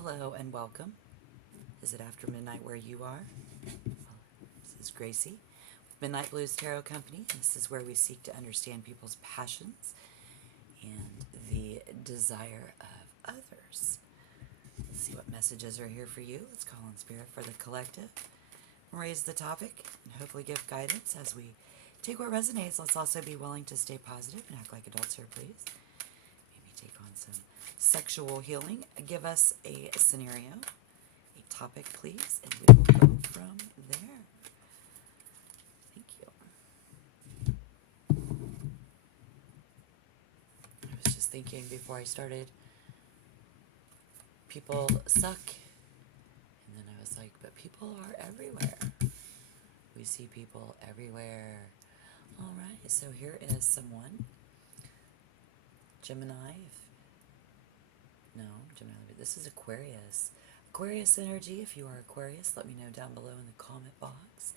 Hello and welcome. Is it after midnight where you are? This is Gracie, Midnight Blues Tarot Company. This is where we seek to understand people's passions and the desire of others. Let's see what messages are here for you. Let's call on Spirit for the collective, raise the topic, and hopefully give guidance as we take what resonates. Let's also be willing to stay positive and act like adults here, please. Maybe take on some sexual healing. Give us a scenario, a topic, please, and we will go from there. Thank you. I was just thinking before I started, people suck. And then I was like, but people are everywhere. We see people everywhere. All right, so here is someone. Gemini. This is Aquarius. Aquarius energy, if you are Aquarius, let me know down below in the comment box.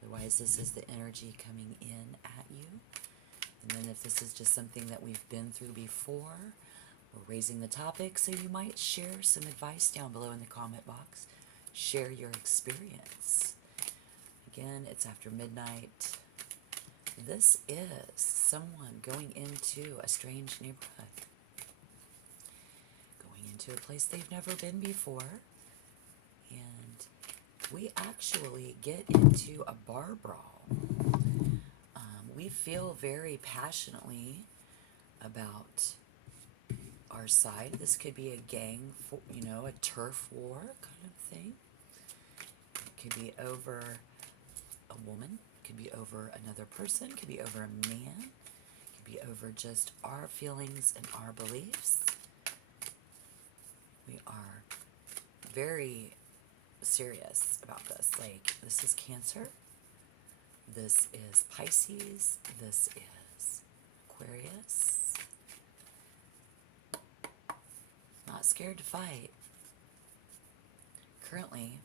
Otherwise, this is the energy coming in at you. And then if this is just something that we've been through before, we're raising the topic, so you might share some advice down below in the comment box. Share your experience. Again, it's after midnight. This is someone going into a strange neighborhood. Going into a place they've never been before. And we actually get into a bar brawl. We feel very passionately about our side. This could be a gang, a turf war kind of thing. It could be over a woman. It could be over another person. It could be over a man. It could be over just our feelings and our beliefs. We are very serious about this. Like, this is Cancer. This is Pisces. This is Aquarius. Not scared to fight. Currently,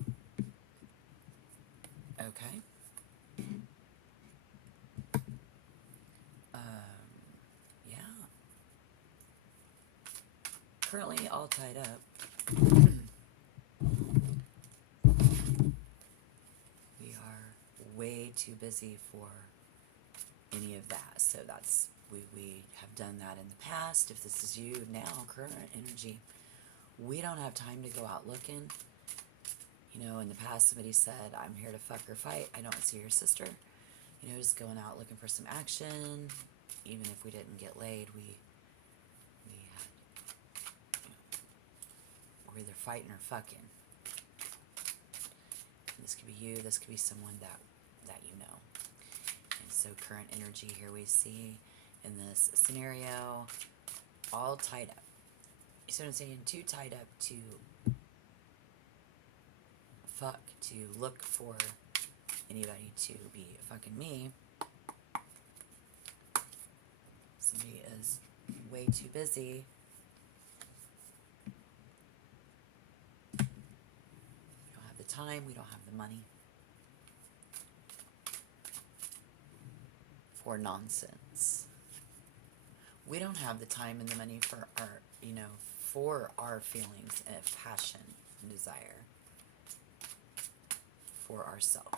okay. Yeah. Currently all tied up. We are way too busy for any of that. So that's, we have done that in the past. If this is you now, current energy, we don't have time to go out looking. In the past somebody said, I'm here to fuck or fight. I don't see your sister. Just going out looking for some action. Even if we didn't get laid, we had, we're either fighting or fucking. This could be you, this could be someone that you know. And so current energy here we see in this scenario, all tied up. You see what I'm saying? Too tied up to fuck, to look for anybody to be fucking me. Somebody is way too busy. We don't have the time, we don't have the money for nonsense. We don't have the time and the money for our, for our feelings of passion and desire for ourselves.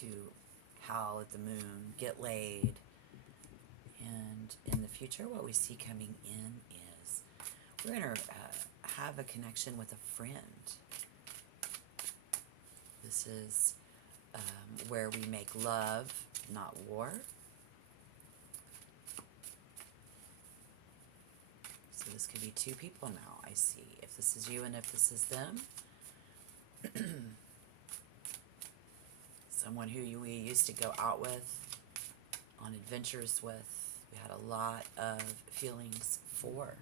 To howl at the moon, get laid. And in the future, what we see coming in is we're going to have a connection with a friend. This is where we make love, not war. So this could be two people now, I see. If this is you and if this is them. Someone who we used to go out with, on adventures with. We had a lot of feelings for.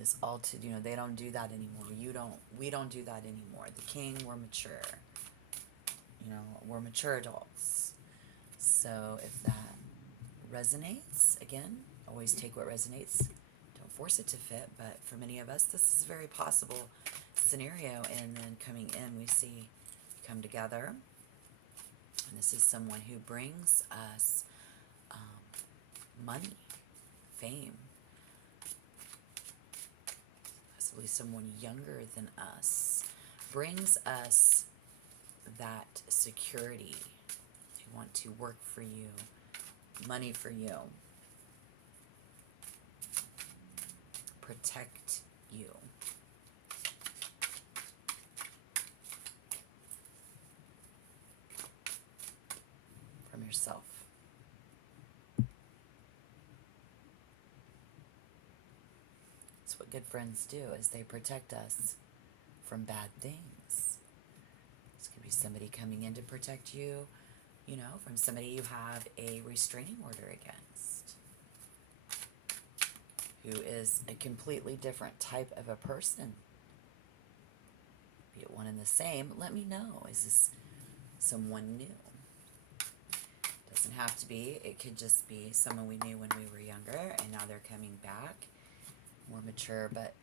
Is all to, they don't do that anymore. We don't do that anymore. The king, we're mature. We're mature adults. So if that resonates, again, always take what resonates. Don't force it to fit, but for many of us, this is a very possible scenario. And then coming in, we see come together. And this is someone who brings us money, fame, possibly someone younger than us, brings us that security. They want to work for you, money for you, protect you. From yourself. That's what good friends do, is they protect us from bad things. This could be somebody coming in to protect you, you know, from somebody you have a restraining order against, who is a completely different type of a person. Be it one and the same, let me know. Is this someone new? Doesn't have to be. It could just be someone we knew when we were younger and now they're coming back, more mature, but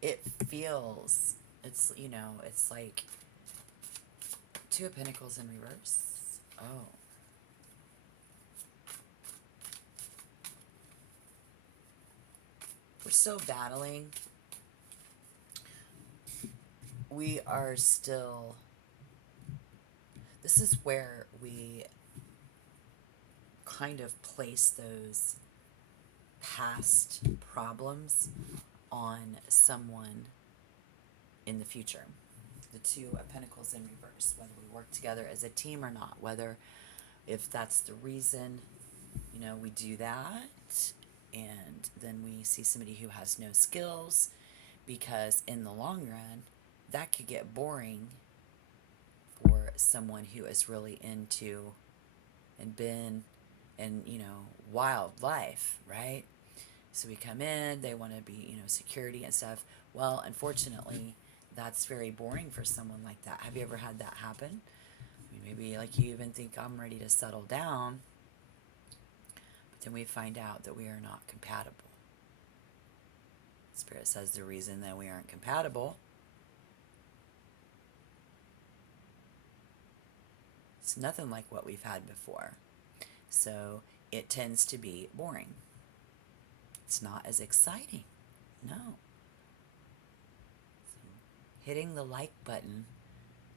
it feels, it's, you know, it's like Two of Pentacles in reverse. Oh. We're still battling. We are still, this is where we kind of place those past problems on someone in the future. The Two of Pentacles in reverse, whether we work together as a team or not, whether, if that's the reason, you know, we do that, and then we see somebody who has no skills, because in the long run, that could get boring for someone who is really into and been in, you know, wildlife, right? So we come in, they want to be, you know, security and stuff. Well, unfortunately, that's very boring for someone like that. Have you ever had that happen? I mean, maybe like you even think, I'm ready to settle down, but then we find out that we are not compatible. Spirit says the reason that we aren't compatible, it's nothing like what we've had before. So it tends to be boring. It's not as exciting. No. So hitting the like button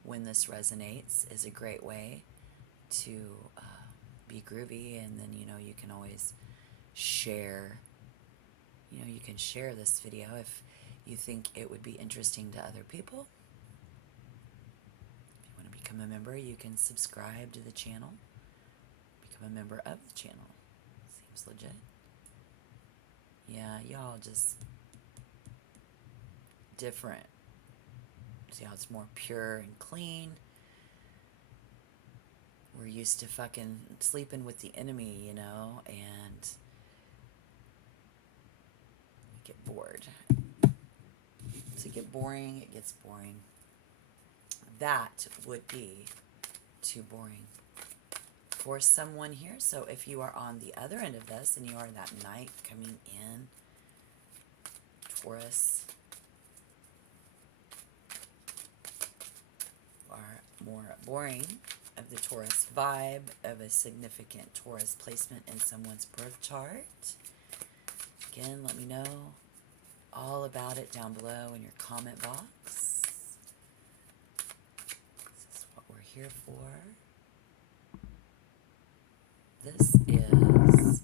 when this resonates is a great way to be groovy, and then, you know, you can always share. You know, you can share this video if you think it would be interesting to other people. If you want to become a member, you can subscribe to the channel. Become a member of the channel. Seems legit. Yeah, y'all just different. See how it's more pure and clean. We're used to fucking sleeping with the enemy, you know, and we get bored. To get boring, it gets boring. That would be too boring for someone here. So if you are on the other end of this and you are that knight coming in, Taurus, are more boring of the Taurus vibe, of a significant Taurus placement in someone's birth chart. Again, let me know all about it down below in your comment box. This is what we're here for. This is,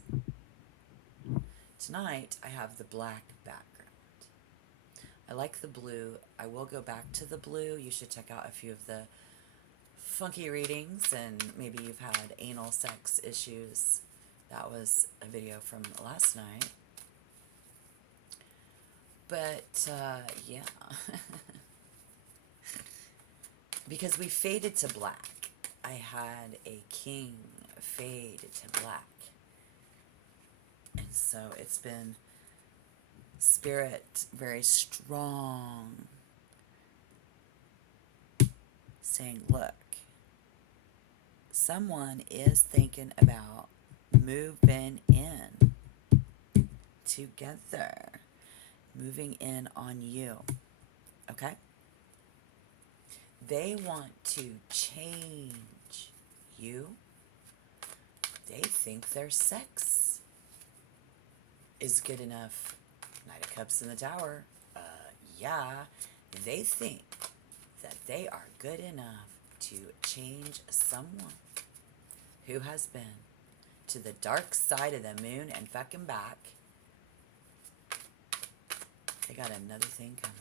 tonight I have the black background. I like the blue. I will go back to the blue. You should check out a few of the funky readings, and maybe you've had anal sex issues. That was a video from last night. But, yeah. Because we faded to black. I had a king fade to black. And so it's been spirit very strong, saying, look, someone is thinking about moving in together, moving in on you, okay? They want to change you. They think their sex is good enough. Knight of Cups in the Tower. Yeah, they think that they are good enough to change someone who has been to the dark side of the moon and fucking back. They got another thing coming.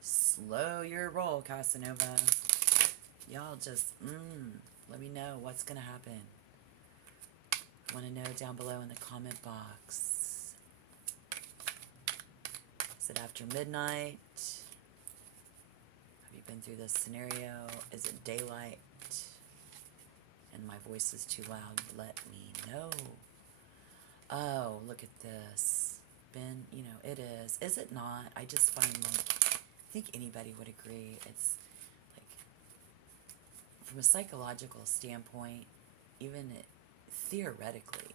Slow your roll, Casanova. Y'all just, let me know what's going to happen. Want to know down below in the comment box. Is it after midnight? Have you been through this scenario? Is it daylight? And my voice is too loud. Let me know. Oh, look at this. Ben, you know, it is. Is it not? I just find, like, I think anybody would agree. It's, like, from a psychological standpoint, even theoretically,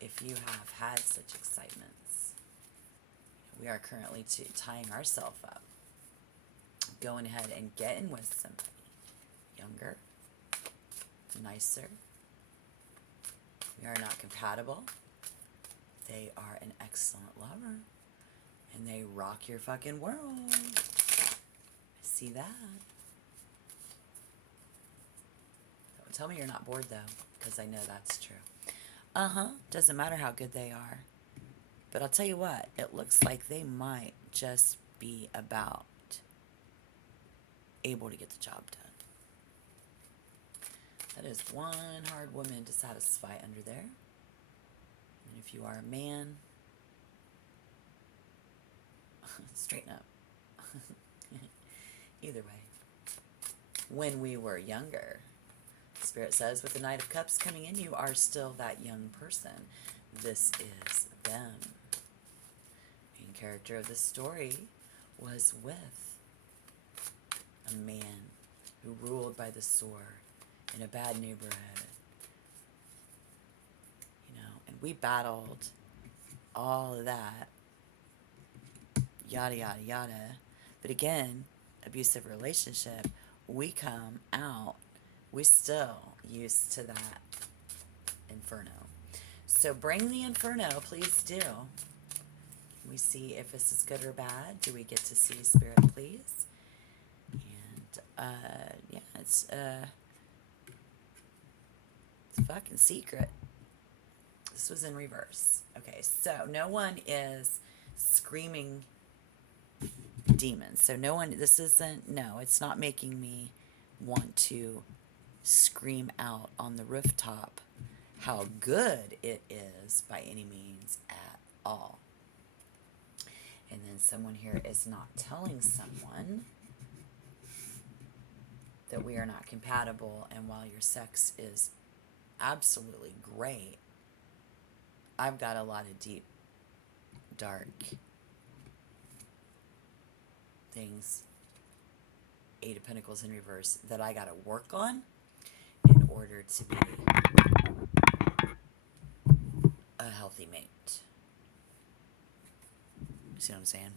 if you have had such excitements, we are currently tying ourselves up, going ahead and getting with somebody younger, nicer. We are not compatible. They are an excellent lover, and they rock your fucking world. I see that. Don't tell me you're not bored, though, because I know that's true. Doesn't matter how good they are. But I'll tell you what, it looks like they might just be about able to get the job done. That is one hard woman to satisfy under there. And if you are a man, straighten up. Either way. When we were younger, Spirit says, with the Knight of Cups coming in, you are still that young person. This is them. Main character of the story was with a man who ruled by the sword in a bad neighborhood. You know, and we battled all of that. Yada, yada, yada. But again, abusive relationship, we come out, we still used to that inferno. So bring the inferno, please do. We see if this is good or bad. Do we get to see Spirit, please? And, yeah, it's a fucking secret. This was in reverse. Okay, so no one is screaming demons. So no one, this isn't, no, it's not making me want to scream out on the rooftop how good it is by any means at all. And then someone here is not telling someone that we are not compatible, and while your sex is absolutely great, I've got a lot of deep, dark things, Eight of Pentacles in reverse, that I got to work on in order to be a healthy mate. See what I'm saying?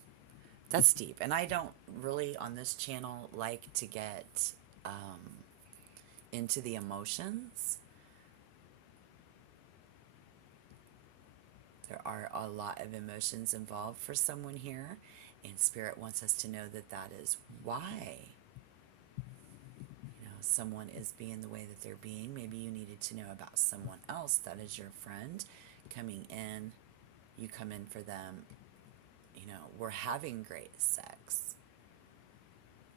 That's deep. And I don't really, on this channel, like to get into the emotions. There are a lot of emotions involved for someone here, and Spirit wants us to know that that is why, you know, someone is being the way that they're being. Maybe you needed to know about someone else that is your friend coming in. You come in for them. You know, we're having great sex.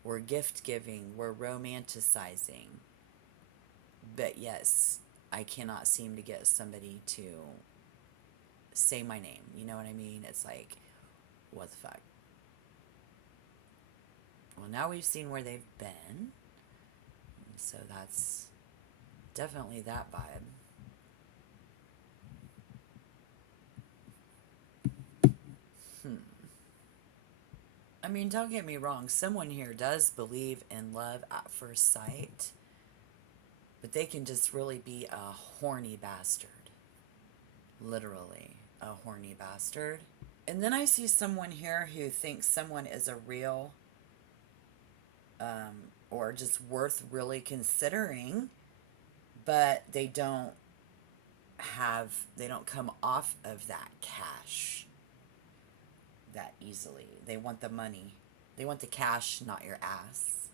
We're gift giving. We're romanticizing. But yes, I cannot seem to get somebody to say my name. You know what I mean? It's like, what the fuck? Well, now we've seen where they've been. So that's definitely that vibe. I mean, don't get me wrong. Someone here does believe in love at first sight. But they can just really be a horny bastard. Literally, a horny bastard. And then I see someone here who thinks someone is a real, or just worth really considering. but they don't come off of that cash that easily. They want the money. They want the cash, not your ass.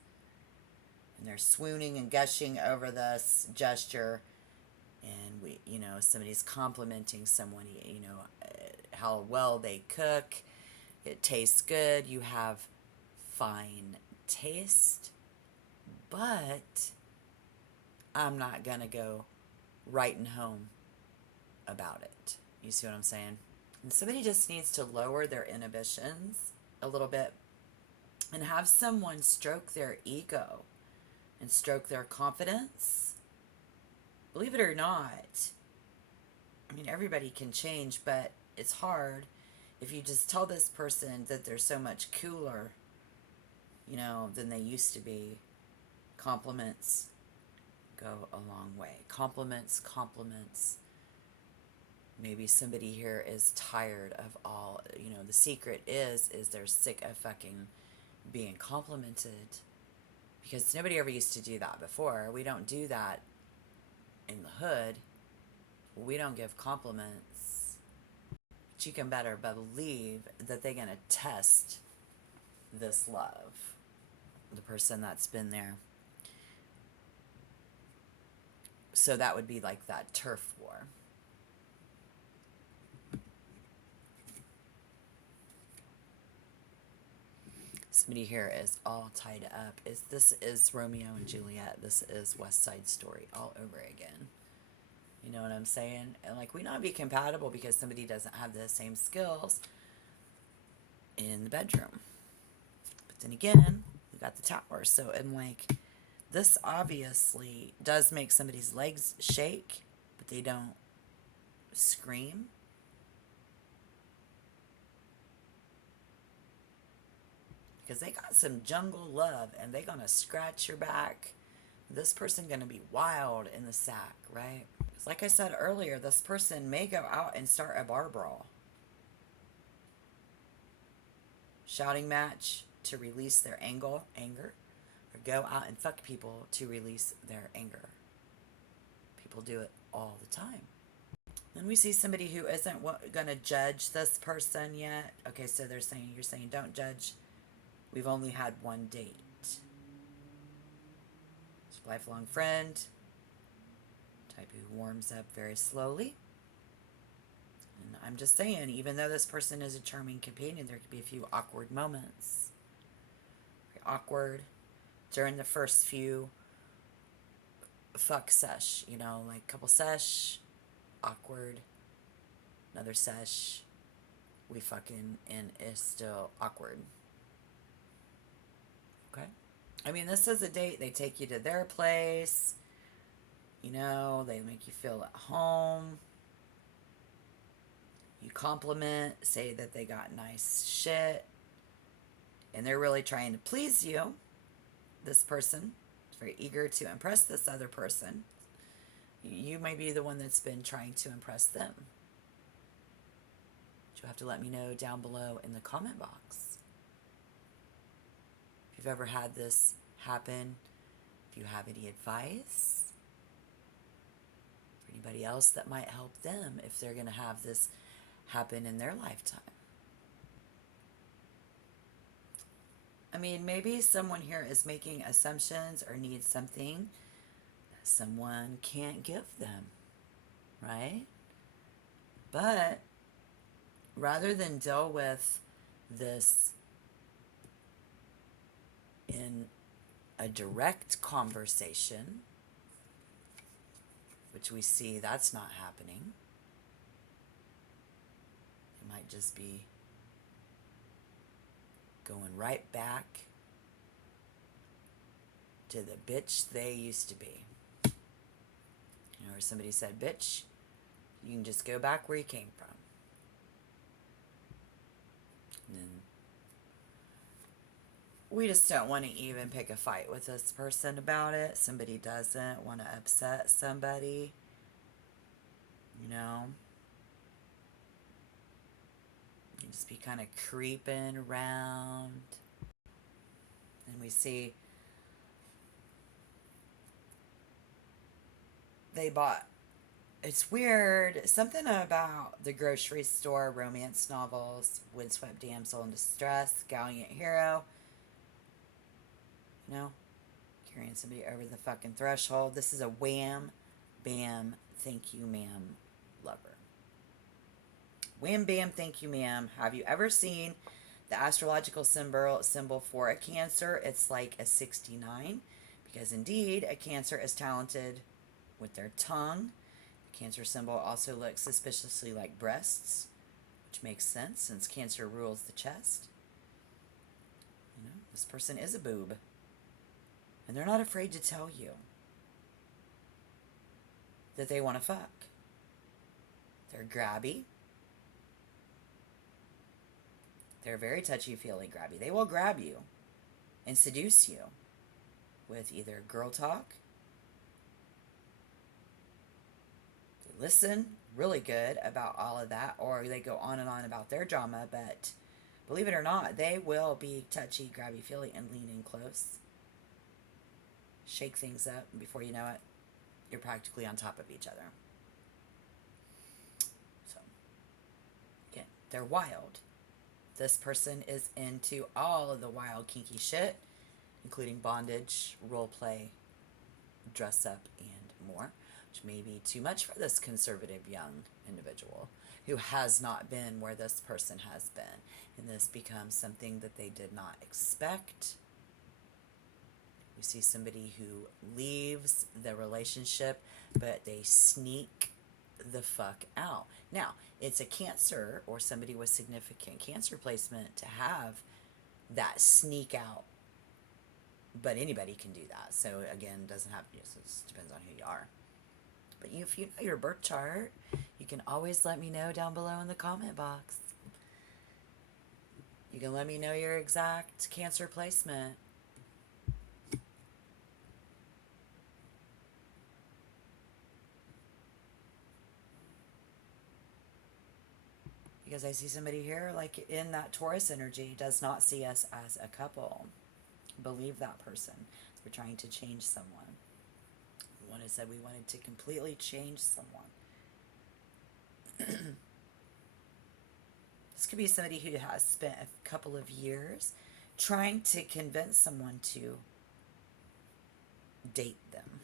And they're swooning and gushing over this gesture. And somebody's complimenting someone, how well they cook. It tastes good. You have fine taste. But I'm not going to go writing home about it. You see what I'm saying? And somebody just needs to lower their inhibitions a little bit and have someone stroke their ego and stroke their confidence. Believe it or not, I mean, everybody can change, but it's hard if you just tell this person that they're so much cooler, than they used to be. Compliments go a long way. Compliments. Maybe somebody here is tired of all, the secret is they're sick of fucking being complimented, because nobody ever used to do that before. We don't do that in the hood. We don't give compliments. But you can better believe that they're going to test this love, the person that's been there. So that would be like that turf war. Somebody here is all tied up. This is Romeo and Juliet. This is West Side Story all over again. You know what I'm saying? And we not be compatible because somebody doesn't have the same skills in the bedroom. But then again, we got the tower. So this obviously does make somebody's legs shake, but they don't scream. Because they got some jungle love and they gonna scratch your back. This person gonna be wild in the sack, right? Because like I said earlier, this person may go out and start a bar brawl. Shouting match to release their anger. Or go out and fuck people to release their anger. People do it all the time. Then we see somebody who isn't gonna judge this person yet. Okay, so you're saying don't judge. We've only had one date. It's a lifelong friend. Type who warms up very slowly. And I'm just saying, even though this person is a charming companion, there could be a few awkward moments. Very awkward during the first few fuck sesh. Couple sesh, awkward, another sesh, we fucking, and it's still awkward. Okay. I mean, this is a date. They take you to their place. They make you feel at home. You compliment, say that they got nice shit. And they're really trying to please you. This person is very eager to impress this other person. You might be the one that's been trying to impress them. You'll have to let me know down below in the comment box. If you've ever had this happen, if you have any advice for anybody else that might help them if they're going to have this happen in their lifetime. I mean, maybe someone here is making assumptions or needs something that someone can't give them, right? But rather than deal with this in a direct conversation, which we see that's not happening, it might just be going right back to the bitch they used to be. Or somebody said, bitch, you can just go back where you came from. And then we just don't want to even pick a fight with this person about it. Somebody doesn't want to upset somebody. You just be kind of creeping around. And we see they bought, it's weird, something about the grocery store, romance novels, Windswept Damsel in Distress, Gallant Hero, you know, carrying somebody over the fucking threshold. This is a wham, bam, thank you, ma'am, lover. Wham, bam, thank you, ma'am. Have you ever seen the astrological symbol for a Cancer? It's like a 69, because indeed a Cancer is talented with their tongue. The Cancer symbol also looks suspiciously like breasts, which makes sense since Cancer rules the chest. You know, this person is a boob, and they're not afraid to tell you that they want to fuck. They're grabby. They're very touchy-feely grabby. They will grab you and seduce you with either girl talk. They listen really good about all of that, or they go on and on about their drama, but believe it or not, they will be touchy, grabby, feely, and lean in close. Shake things up, and before you know it, you're practically on top of each other. So, again, they're wild. This person is into all of the wild, kinky shit, including bondage, role play, dress up, and more, which may be too much for this conservative young individual who has not been where this person has been. And this becomes something that they did not expect. We see somebody who leaves the relationship, but they sneak the fuck out. Now, it's a Cancer or somebody with significant Cancer placement to have that sneak out, but anybody can do that. So again, doesn't have, it just depends on who you are. But if you know your birth chart, you can always let me know down below in the comment box. You can let me know your exact Cancer placement. Because I see somebody here, like in that Taurus energy, does not see us as a couple. Believe that person. We're trying to change someone. One has said we wanted to completely change someone. This could be somebody who has spent a couple of years trying to convince someone to date them.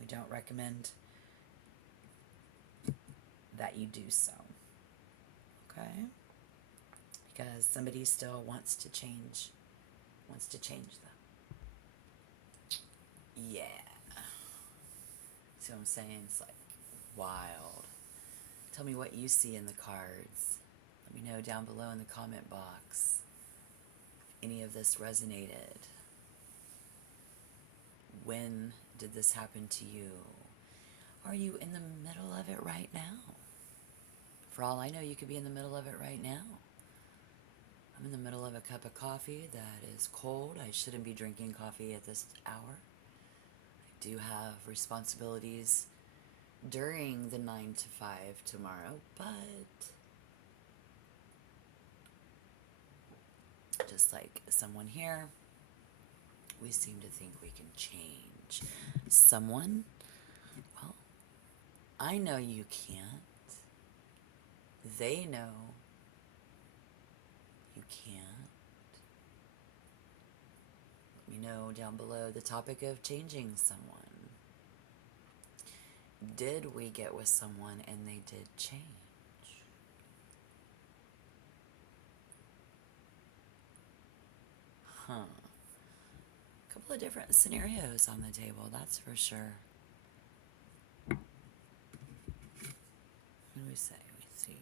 We don't recommend that you do so. Okay? Because somebody still wants to change them. Yeah. See what I'm saying? It's like wild. Tell me what you see in the cards. Let me know down below in the comment box if any of this resonated. When did this happen to you? Are you in the middle of it right now? For all I know, you could be in the middle of it right now. I'm in the middle of a cup of coffee that is cold. I shouldn't be drinking coffee at this hour. I do have responsibilities during the 9 to 5 tomorrow, but just like someone here, we seem to think we can change someone. Well, I know you can't. They know you can't. Let me know down below the topic of changing someone. Did we get with someone and they did change? Huh. A couple of different scenarios on the table, that's for sure. What do we say? We see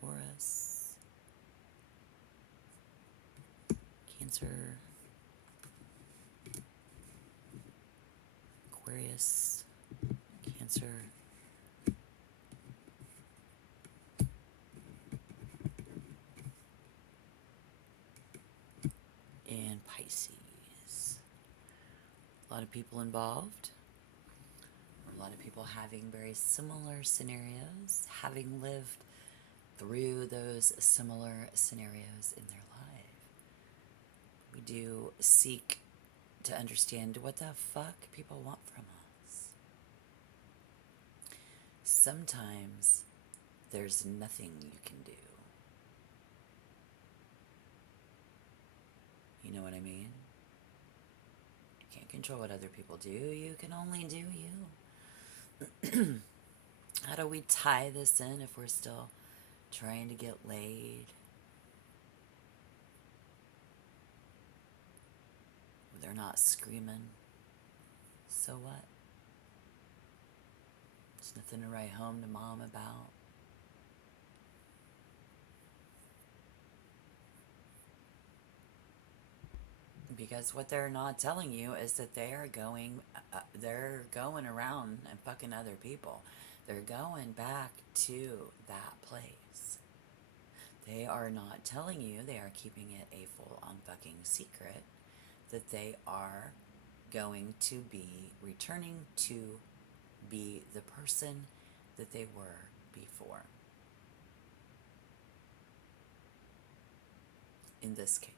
Taurus, Cancer, Aquarius, Cancer, and Pisces. A lot of people involved. A lot of people having very similar scenarios, having lived through those similar scenarios in their life. We do seek to understand what the fuck people want from us. sometimes there's nothing you can do. You know what I mean? You can't control what other people do. You can only do you. How do we tie this in if we're still trying to get laid? They're not screaming. So what? There's nothing to write home to mom about. Because what they're not telling you is that they're going around and fucking other people. They're going back to that place. They are not telling you, they are keeping it a full-on fucking secret, that they are going to be returning to be the person that they were before. In this case.